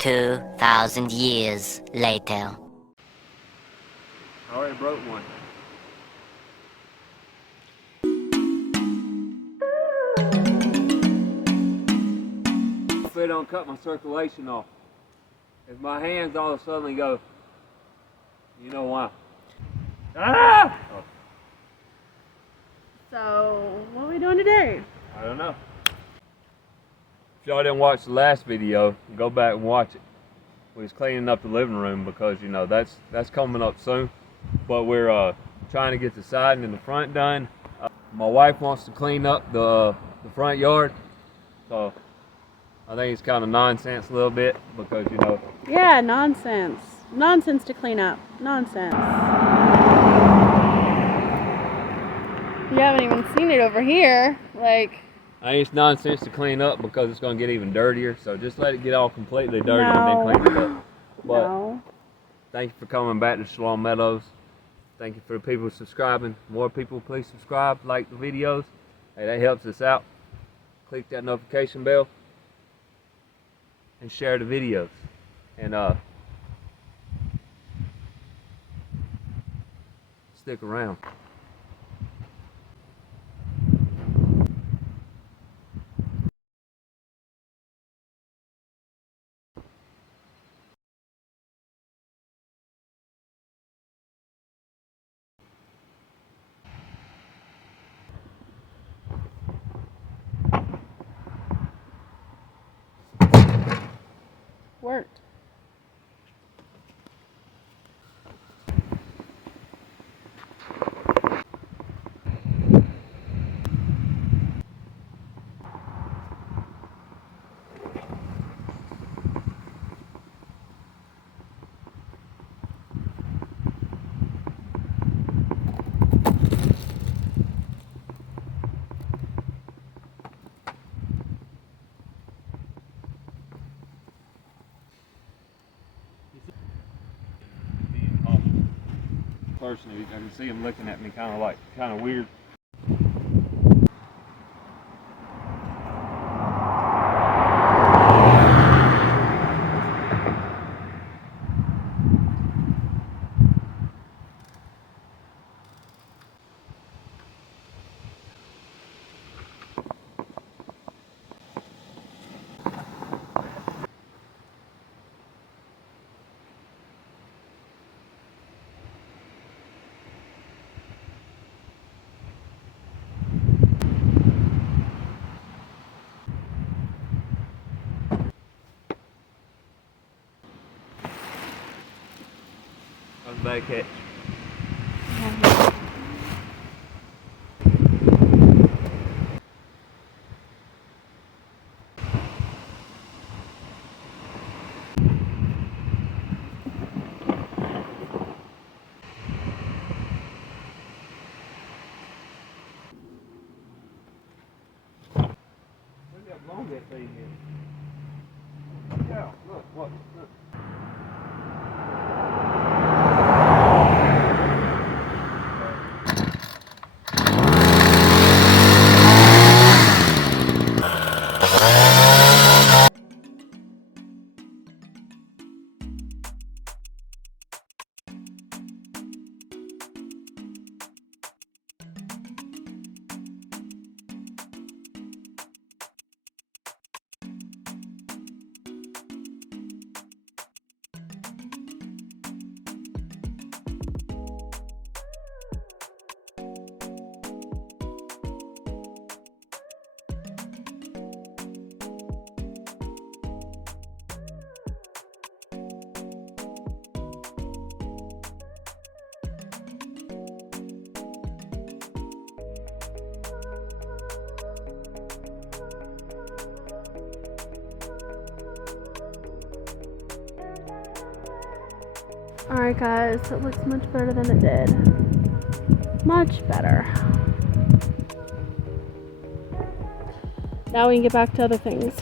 2,000 years later. I already broke one. Hopefully it don't cut my circulation off. If my hands all of a sudden go, you know why. Ah! Oh. So, what are we doing today? I don't know. If y'all didn't watch the last video, go back and watch it. We was cleaning up the living room because, you know, that's coming up soon. But we're trying to get the siding and the front done. My wife wants to clean up the front yard. So I think it's kind of nonsense a little bit because, you know. Yeah, nonsense. Nonsense to clean up. Nonsense. You haven't even seen it over here. Like, I think it's nonsense to clean up because it's going to get even dirtier. So just let it get all completely dirty and No. then clean it up. But no. thank you for coming back to Shalom Meadows. Thank you for the people subscribing. More people, please subscribe, like the videos. Hey, that helps us out. Click that notification bell and share the videos. And stick around. Worked. Personally, I can see him looking at me kind of weird. That was a bad catch. Look how long that thing is. Yeah, look. Alright guys, it looks much better than it did. Much better. Now we can get back to other things.